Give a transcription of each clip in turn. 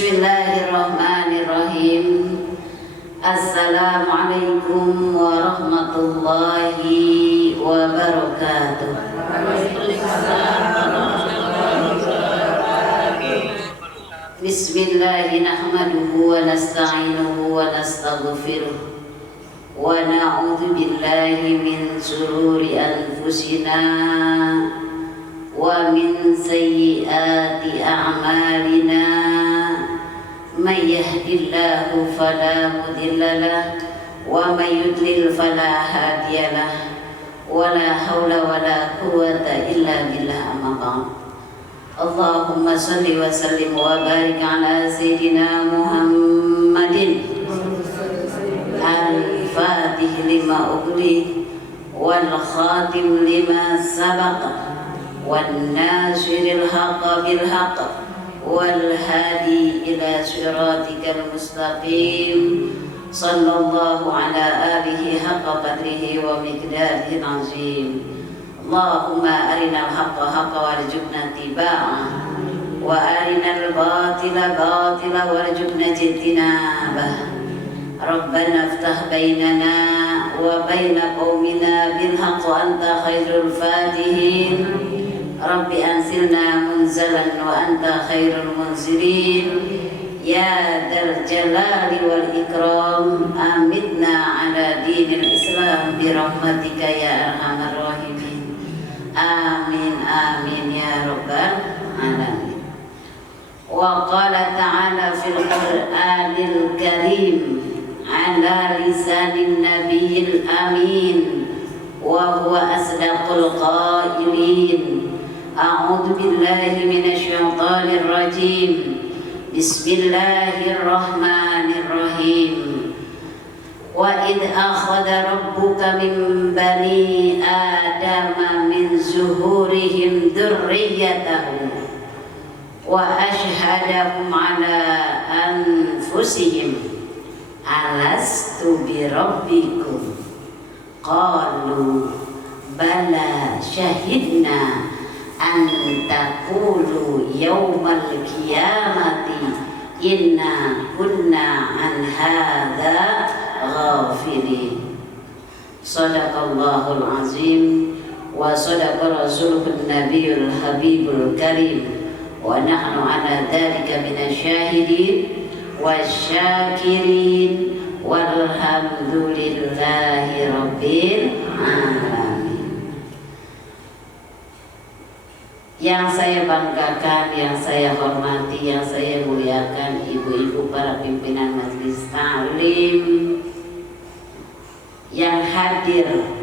Bismillahirrahmanirrahim. Assalamualaikum warahmatullahi wabarakatuh. Bismillahirrahmanirrahim. Wa nasta'inuhu wa nastaghfiruh. Wa na'udzu billahi min shururi anfusina wa min sayyiati a'malina. Man yahdihillahu fala mudilla lahu wa man yudlil fala hadiya lahu wa la haula wa la quwwata illa billah. Amma ba'd. Allahumma shalli wa sallim wa barik ala sayyidina Muhammadin al-fatih lima ughliq wal khatim lima sabaqa wan nasiril haqqa bil haqq wal hadi ila siratikal mustaqim. Sallallahu ala alihi haqqa qadrihi wa miqdarihi azim. Allahumma arinal haqqa haqqa warzuqna tiba'ah wa arinal batila batila warzuqna ijtinabah. Rabbana iftah bainana wa baina qaumina bil haqq anta khairul fatihin. Rabbi anzilna munzalan wa anta khairul munzilin. Ya dzal jalali wal ikram, amitna ala dinil Islam bi rahmatika ya arhamar rahimin. Amin amin ya rabbal alamin. Wa qala ta'ala fil Qur'anil Karim ala lisanin nabiyil amin wa huwa asdaqul qailin. A'udzu billahi minasy syaithanir rajim. Bismillahirrahmanirrahim. Wa id akhadha rabbuka min bani adama min zuhurihim dzurriyyatahum wa ashhadahum ala anfusihim alastu bi rabbikum qalu bala syahidna an taqulu yawmal qiyamati inna kunna an hadza ghafirin. Shadaqallahul azim wa shadaqa rasuluhun nabiyul habibul karim wa nahnu ala dzalika minasyahidin wasyakirin walhamdulillahi rabbil alamin. Yang saya banggakan, yang saya hormati, yang saya muliakan ibu-ibu para pimpinan majelis ta'lim yang hadir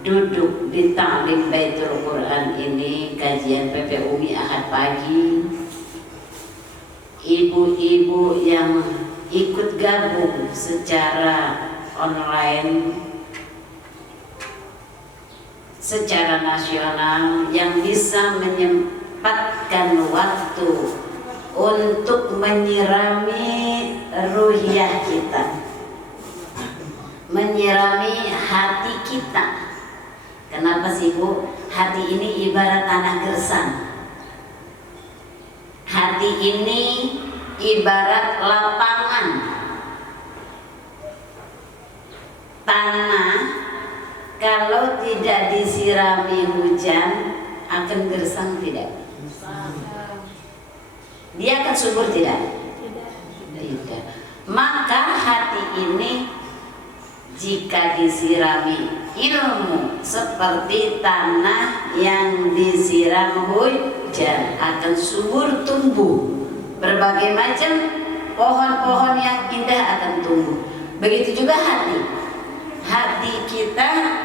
duduk di ta'lim Baitul Quran ini, kajian PP Umi Ahad pagi, ibu-ibu yang ikut gabung secara online, secara nasional, yang bisa menyempatkan waktu untuk menyirami ruhiyah kita, menyirami hati kita. Kenapa sih Bu? Hati ini ibarat tanah gersang. Hati ini ibarat lapangan tanah. Kalau tidak disirami hujan akan gersang tidak? Dia akan subur tidak? Tidak. Maka hati ini jika disirami ilmu seperti tanah yang disiram hujan akan subur tumbuh. Berbagai macam pohon-pohon yang indah akan tumbuh. Begitu juga hati. Hati kita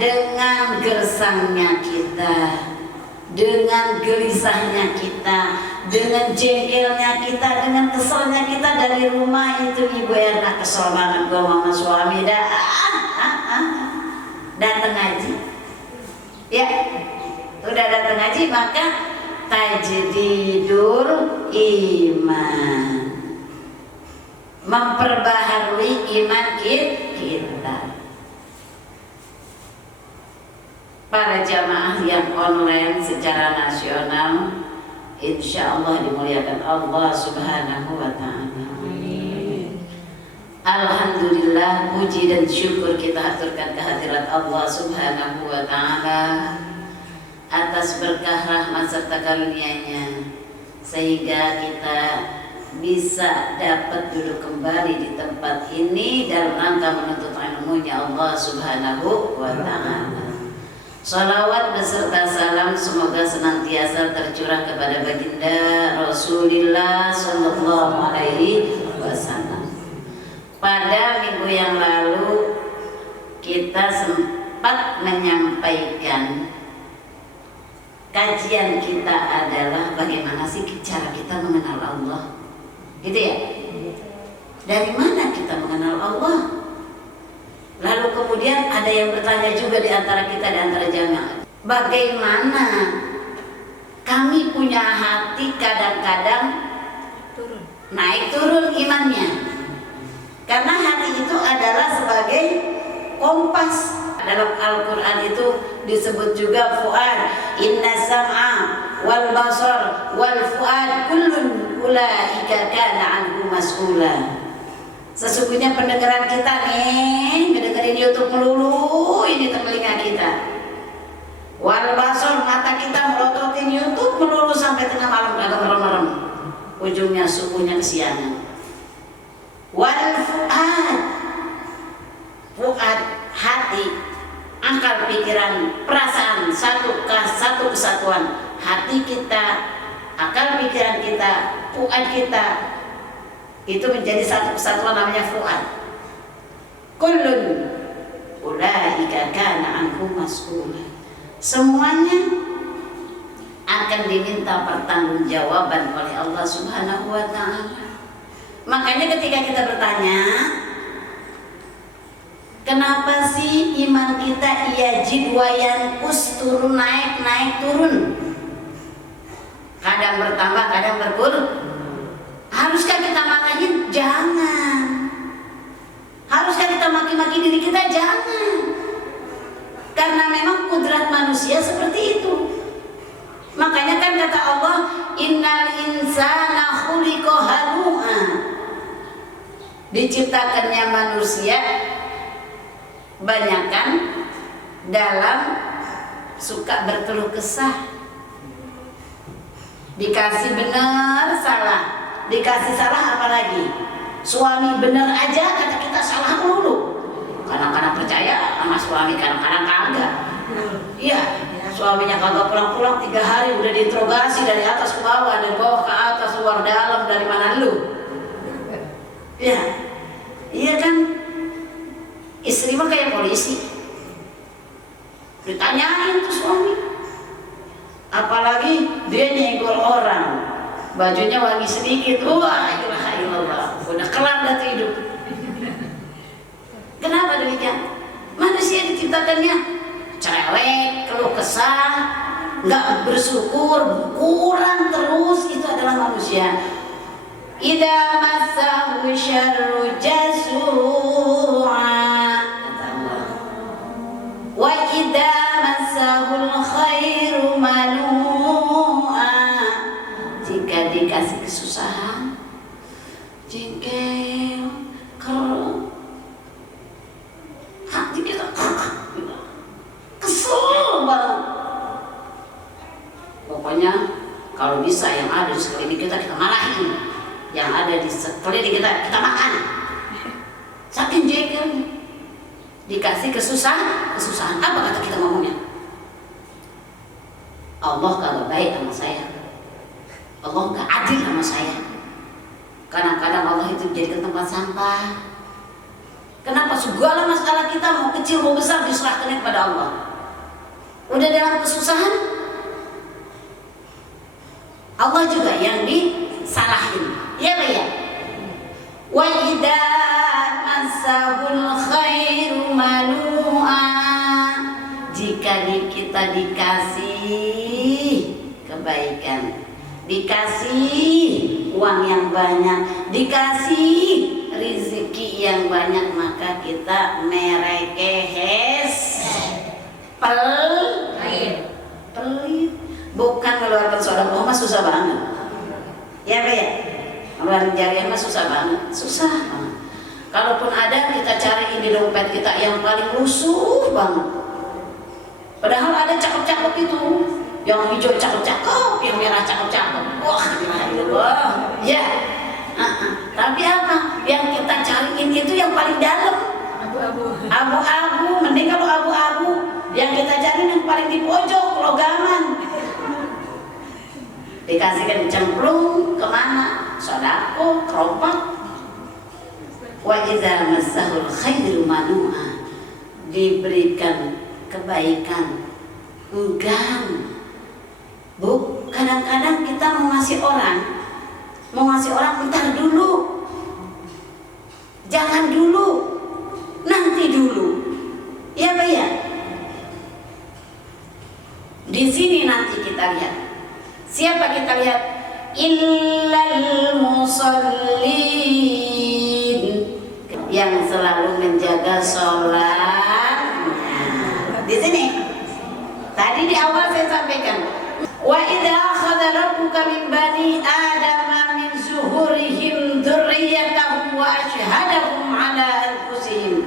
dengan gersangnya kita, dengan gelisahnya kita, dengan jengkelnya kita, dengan keselnya kita dari rumah itu, Ibu Erna kesel banget gua sama suami datang ngaji. Ya, udah datang ngaji maka tajdidur iman, memperbaharui iman kita. Para jamaah yang online secara nasional insya Allah dimuliakan Allah Subhanahu wa Ta'ala. Alhamdulillah, puji dan syukur kita haturkan kehadirat Allah Subhanahu wa Ta'ala atas berkah rahmat serta karunia-Nya, sehingga kita bisa dapat duduk kembali di tempat ini dalam rangka menuntut ilmunya Allah Subhanahu wa Ta'ala. Salawat beserta salam semoga senantiasa tercurah kepada baginda Rasulullah Sallallahu Alaihi Wasallam. Pada minggu yang lalu kita sempat menyampaikan kajian kita adalah bagaimana sih cara kita mengenal Allah, gitu ya? Dari mana kita mengenal Allah? Lalu kemudian ada yang bertanya juga di antara kita, di antara jamaah, bagaimana kami punya hati kadang-kadang naik turun imannya? Karena hati itu adalah sebagai kompas. Dalam Al-Quran itu disebut juga fuad. Inna sam'a wal basar wal fuad kullun ulaika kana anhu mas'ula. Sesungguhnya pendengaran kita nih, mendengarin YouTube melulu, ini telinga kita. Wal basar, mata kita melototin YouTube melulu sampai tengah malam, kagak merem-merem. Ujungnya subuhnya kesiangan. Wal fuad, fuad hati, akal, pikiran, perasaan, satu kesatuan. Hati kita, akal pikiran kita, fuad kita, itu menjadi satu kesatuan, namanya fuad. Kullun ulaika kana anhu mas'ula. Semuanya akan diminta pertanggungjawaban oleh Allah Subhanahu wa Ta'ala. Makanya ketika kita bertanya, kenapa sih iman kita yajid wa yanqus, turun naik, naik turun, kadang bertambah, kadang berkurang? Haruskah kita marahin? Jangan. Haruskah kita maki-maki diri kita? Jangan. Karena memang kudrat manusia seperti itu. Makanya kan kata Allah, innal insana khuliqa halu'a. Diciptakannya manusia banyakan dalam suka berkeluh kesah. Dikasih benar salah, dikasih salah apalagi. Suami benar aja kata kita salah melulu. Kadang-kadang percaya sama suami, kadang-kadang kagak. Iya, suaminya kagak pulang-pulang 3 hari udah diinterogasi dari atas ke bawah, dari bawah ke atas, luar dalam, dari mana lu? Iya, iya kan? Istri mah kayak polisi, ditanyain tuh suami. Apalagi dia nyenggol orang, bajunya wangi sedikit, wah ilaha illallah, udah kelar dah hidup. Kenapa demikian? Manusia diciptakannya cerewet, keluh kesah, nggak bersyukur, kurang terus. Itu adalah manusia. Idza massahu syarru jazua, wa idza massahul khairu manu'a. Jika dikasih kesusahan, jengkel, keruh, hati kita kesel banget. Pokoknya kalau bisa yang ada di sekeliling kita marahin, yang ada di sekeliling kita makan. Saking jengkelnya. Dikasih kesusahan, apa kata kita ngomongnya? Allah kagak baik sama saya, Allah gak adil sama saya. Kadang-kadang Allah itu dijadikan tempat sampah. Kenapa segala masalah kita mau kecil mau besar diserahkan kepada Allah? Udah dalam kesusahan, Allah juga yang disalahin. Ya Pak ya? Wa idza massahul khairu manu'a. Jika kita dikasih kebaikan, dikasih uang yang banyak, dikasih rezeki yang banyak, maka kita merekehes, pelit, bukan mengeluarkan sedekah mah susah banget. Ya Pak ya? Ngeluarin jariah mah susah banget, susah banget. Kalaupun ada, kita cariin di dompet kita yang paling lusuh banget. Padahal ada cakep-cakep itu, yang hijau cakep-cakep, yang merah cakep-cakep. Wah, Allah. Ya. Tapi apa? Yang kita cariin itu yang paling dalam. Abu-abu. Mending kalau abu-abu, yang kita cariin yang paling di pojok, logaman. Dikasihkan cemplung kemana? Sodako, keropak. Wa idza massahul khairu manu'a, diberikan kebaikan enggan. Bu, kadang-kadang kita mau ngasih orang bentar dulu, jangan dulu, nanti dulu. Ya Pak ya? Di sini nanti kita lihat. Siapa kita lihat? Illal musallin, yang selalu menjaga sholat. Di sini tadi di awal saya sampaikan, wa idza akhadha rabbuka min bani adama min zuhurihim dzurriyyatahum wa asyhadahum ala anfusihim.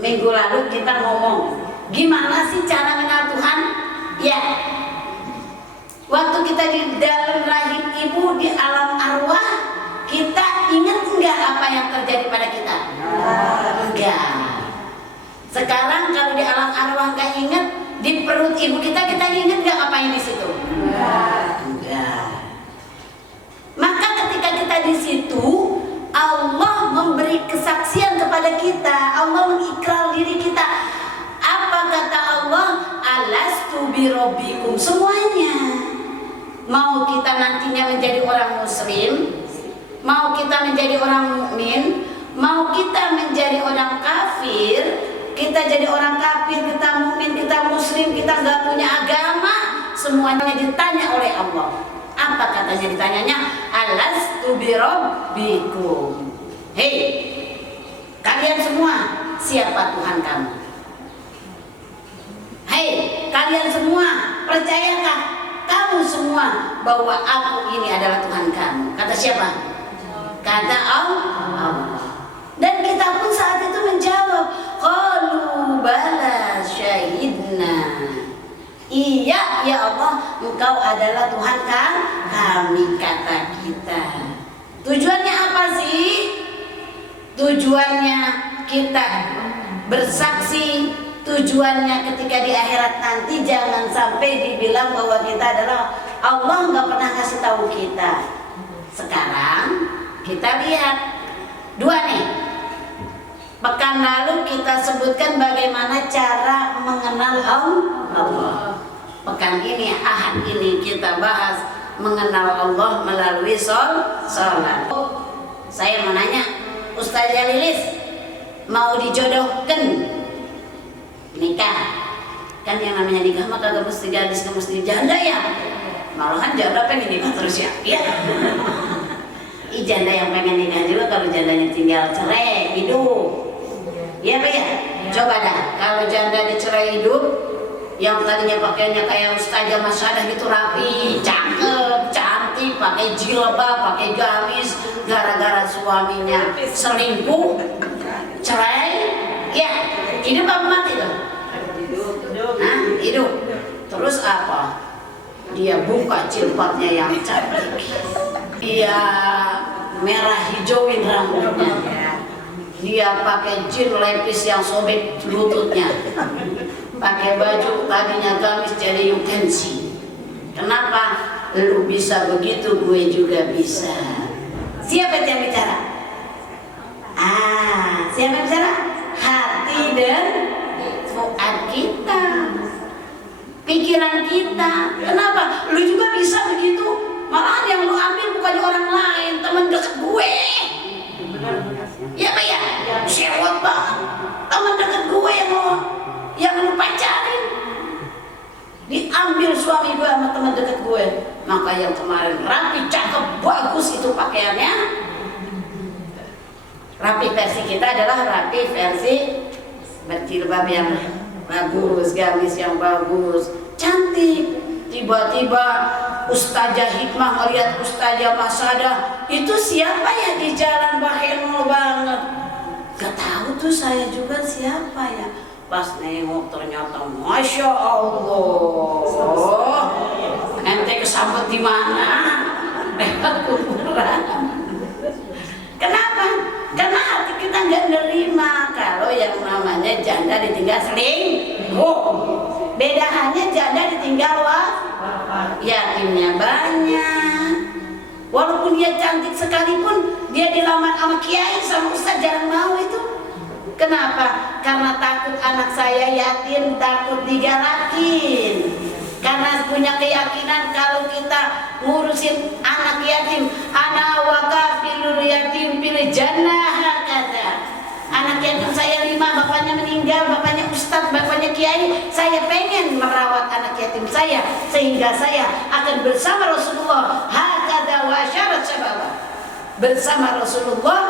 Minggu lalu kita ngomong gimana sih cara mengenal Tuhan? Ya, waktu kita di dalam rahim ibu di alam arwah, kita ingat enggak apa yang terjadi pada kita? Enggak. Sekarang kalau di alam arwah enggak ingat, di perut ibu kita ingat enggak apa yang di situ? Enggak. Maka ketika kita di situ, Allah memberi kesaksian kepada kita, Allah mengikrar diri kita. Apa kata Allah? Alastu birabbikum, semuanya. Mau kita nantinya menjadi orang muslim, mau kita menjadi orang mukmin, mau kita menjadi orang kafir, kita jadi orang kafir, kita mukmin, kita muslim, kita nggak punya agama, semuanya ditanya oleh Allah. Apa katanya ditanyanya? Alastu birabbikum. Hei, kalian semua, siapa Tuhan kamu? Hei, kalian semua, percayakah kamu semua bahwa aku ini adalah Tuhan kamu? Kata siapa? Kata Allah. Dan kita pun saat itu menjawab, qalu bala syahidna. Iya ya Allah, engkau adalah Tuhan kami, kata kita. Tujuannya apa sih? Tujuannya kita bersaksi, tujuannya ketika di akhirat nanti jangan sampai dibilang bahwa kita adalah Allah nggak pernah kasih tahu kita. Sekarang kita lihat dua nih. Pekan lalu kita sebutkan bagaimana cara mengenal Allah. Pekan ini, Ahad ini kita bahas mengenal Allah melalui sholat. Saya mau nanya, Ustazah Lilis, mau dijodohkan nikah? Kan yang namanya nikah mah kagak mesti gadis, kagak mesti janda ya. Malahan janda pengen nikah terus ya. Janda yang pengen nikah juga kalau jandanya tinggal cerai hidup. Iya Pak ya? Coba dah, kalau janda dicerai hidup, yang tadinya pakaiannya kayak Ustazah Masyadah gitu rapi, cakep, cantik, pakai jilbab, pakai gamis, gara-gara suaminya selingkuh, cerai, ya hidup apa mati tuh? Hidup. Terus apa? Dia buka jilbabnya yang cantik, dia merah hijauin rambutnya, dia pakai jin lepis yang sobek lututnya, pakai baju tadinya gamis jadi yukensi. Kenapa? Lu bisa begitu, gue juga bisa. Siapa yang bicara? Siapa yang bicara? Hati dan fuad kita, pikiran kita. Kenapa? Lu juga bisa begitu. Malahan yang lu ambil bukannya orang lain, teman dekat gue. Ya Pak ya? Sewot banget. Teman dekat gue yang lu pacarin, diambil suami gue sama teman dekat gue. Maka yang kemarin rapi, cakep, bagus itu pakaiannya. Rapi versi kita adalah rapi versi berjilbab yang bagus, gamis yang bagus, cantik, tiba-tiba Ustazah Hikmah melihat Ustazah Masada itu siapa ya di jalan Bahenol banget. Gak tahu tuh saya juga siapa ya. Pas nengok ternyata Masya Allah, ente kesambet di mana? Lewat kuburan. Kenapa? Karena hati kita nggak nerima kalau yang namanya janda ditinggal selingkuh. Beda hanya janda ditinggal yatimnya banyak. Walaupun dia cantik sekalipun, dia dilamar sama kiai sama ustaz jarang mau itu. Kenapa? Karena takut anak saya yatim, takut digalakin. Karena punya keyakinan kalau kita ngurusin anak yatim, ana wa kafilul yatim fil jannah kata. Anak yatim saya 5, bapaknya meninggal, bapaknya ustaz, bapaknya kiai. Saya pengen merawat anak yatim saya sehingga saya akan bersama Rasulullah hakada wa syarat sababa. Bersama Rasulullah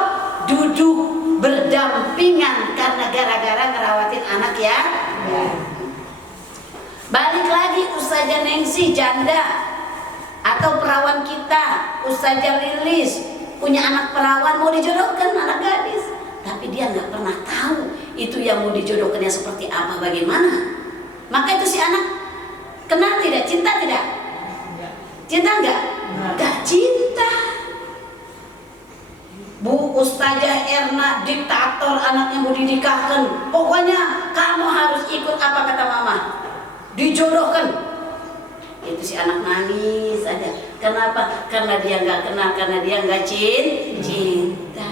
duduk berdampingan karena gara-gara ngerawatin anak ya. Balik lagi Ustazah Nengsi janda atau perawan kita, Ustazah Lilis punya anak perawan mau dijodohkan anak gadis, tapi dia nggak pernah tahu itu yang mau dijodohkannya seperti apa, bagaimana. Maka itu si anak kenal tidak, cinta tidak? Cinta nggak? Nggak cinta. Bu Ustazah Erna diktator anaknya mau dinikahkan, pokoknya kamu harus ikut apa kata mama, dijodohkan. Itu si anak nangis aja. Kenapa? Karena dia nggak kenal, karena dia nggak cinta.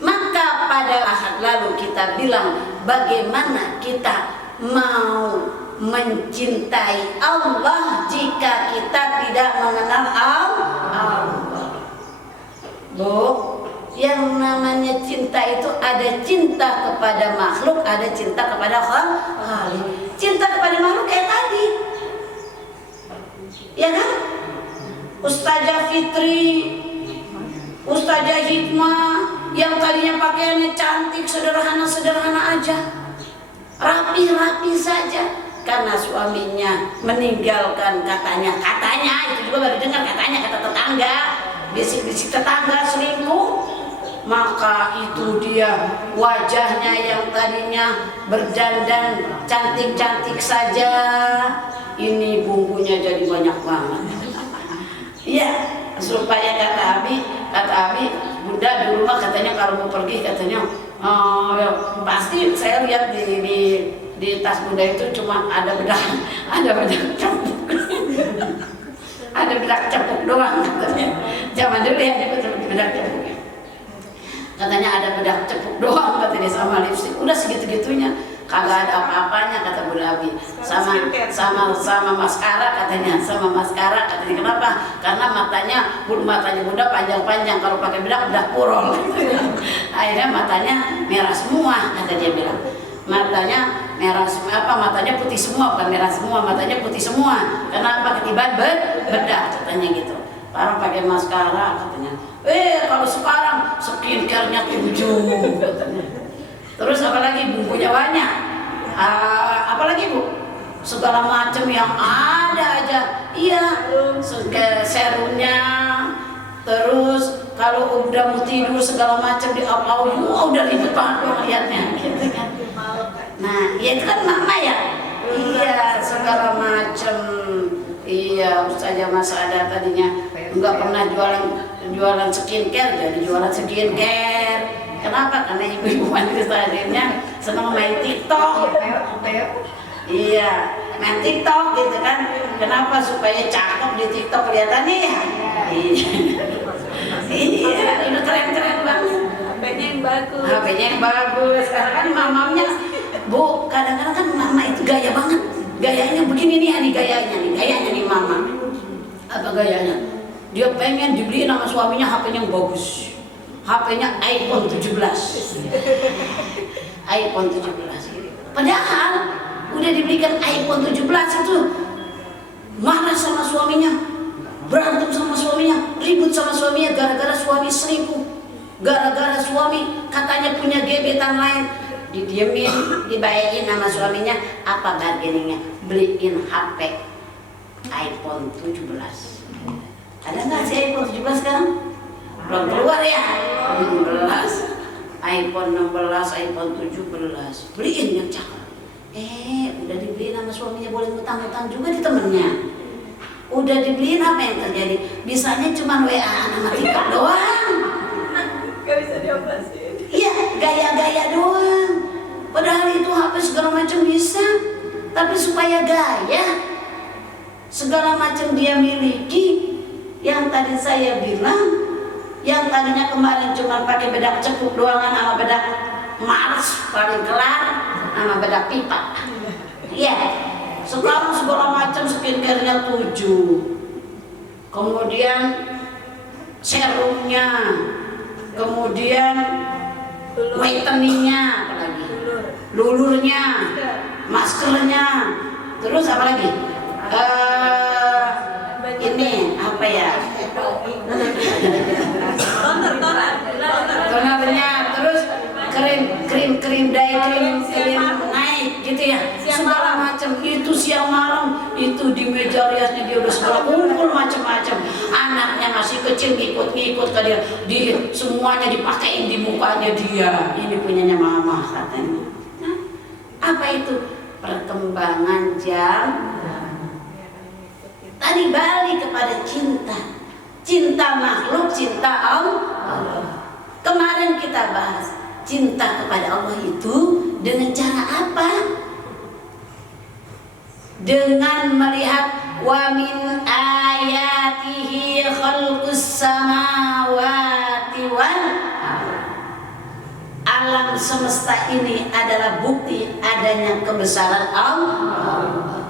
Maka pada ahad lalu kita bilang bagaimana kita mau mencintai Allah jika kita tidak mengenal Allah. Bu, yang namanya cinta itu ada cinta kepada makhluk, ada cinta kepada Khalik. Cinta kepada makhluk kayak tadi, ya kan? Ustazah Fitri, Ustazah Hikmah yang tadinya pakaiannya cantik, sederhana-sederhana aja, rapi-rapi saja, karena suaminya meninggalkan katanya itu juga baru dengar katanya, kata tetangga, bisik-bisik tetangga selingkuh. Maka itu dia wajahnya yang tadinya berdandan cantik-cantik saja, ini bumbunya jadi banyak banget. Iya, supaya kata Abi, Bunda di rumah katanya kalau mau pergi katanya, ya, pasti saya lihat di tas Bunda itu cuma ada bedak cepuk. Ada bedak cepuk doang katanya. Zaman dulu ya dia cuma bedak cepuk. Katanya ada bedak cepuk doang katanya sama lipstik. Udah segitu-gitunya. Kagak ada apa-apanya kata Bunda Abi. Sama maskara katanya, kenapa? Karena matanya Bunda panjang-panjang, kalau pakai bedak purol. Akhirnya matanya merah semua kata dia bilang. Matanya merah semua, matanya putih semua, bukan merah semua, matanya putih semua. Kenapa? Ketiban bedak katanya gitu. Sekarang pakai maskara katanya. Kalau sekarang skincare-nya 7 katanya. Terus apalagi bumbunya banyak, apalagi Bu, segala macam yang ada aja, iya, serumnya, terus kalau udah mau tidur segala macam di udah ribet banget lihatnya, gitu kan. Nah, ya itu kan mama ya, iya segala macam, iya Ustazah Masada tadinya nggak pernah jualan skincare, jadi jualan skincare. Kenapa? Karena ibu-ibu manis tadinya senang main TikTok. Iya, main TikTok gitu kan. Kenapa? Supaya cakep di TikTok kelihatannya ya. Iya, udah keren-keren banget. HP-nya yang bagus. Sekarang kan mamamnya, Bu, kadang-kadang kan mama itu gaya banget. Gayanya begini nih, gayanya nih mama. Apa gayanya? Dia pengen dibeliin sama suaminya HP-nya yang bagus. HP-nya iPhone 17. iPhone 17. Padahal udah dibelikan iPhone 17 itu marah sama suaminya, berantem sama suaminya, ribut sama suaminya gara-gara suami selingkuh. Gara-gara suami katanya punya gebetan lain, didiemin, dibayarin sama suaminya. Apa bargainingnya? Beliin HP iPhone 17. Ada nggak sih iPhone 17 sekarang? Belum keluar ya? 16, iPhone 16, iPhone 17. Beliin yang cakep. Udah dibeliin sama suaminya, boleh ngutang-ngutang juga di temennya. Udah dibeliin, apa yang terjadi? Bisanya cuma WA sama TikTok doang. Gak bisa dioperasiin. Iya, gaya-gaya doang. Padahal itu HP segala macam bisa, tapi supaya gaya segala macam dia miliki. Yang tadi saya bilang, yang tadinya kemarin cuma pakai bedak cekuk doangan sama bedak Mars paling kelar sama bedak pipa. Iya, sekarang segala macam skincare-nya 7. Kemudian serumnya, kemudian whitening-nya, apalagi lulurnya, maskernya, terus apa lagi? Ini apa ya? Tonernya, terus krim dye krim naik gitu ya. Segala macam itu siang malam itu di meja riasnya dia udah segala kumpul macam-macam. Anaknya masih kecil ngikut-ngikut ke dia, semuanya dipakein di mukanya dia. Ini punyanya mama katanya. Nah, apa itu? Perkembangan jam. Tadi balik kepada cinta makhluk, cinta Allah. Kemarin kita bahas cinta kepada Allah itu dengan cara apa? Dengan melihat wa min ayatihi khalqus samawati wal alam semesta ini adalah bukti adanya kebesaran Allah.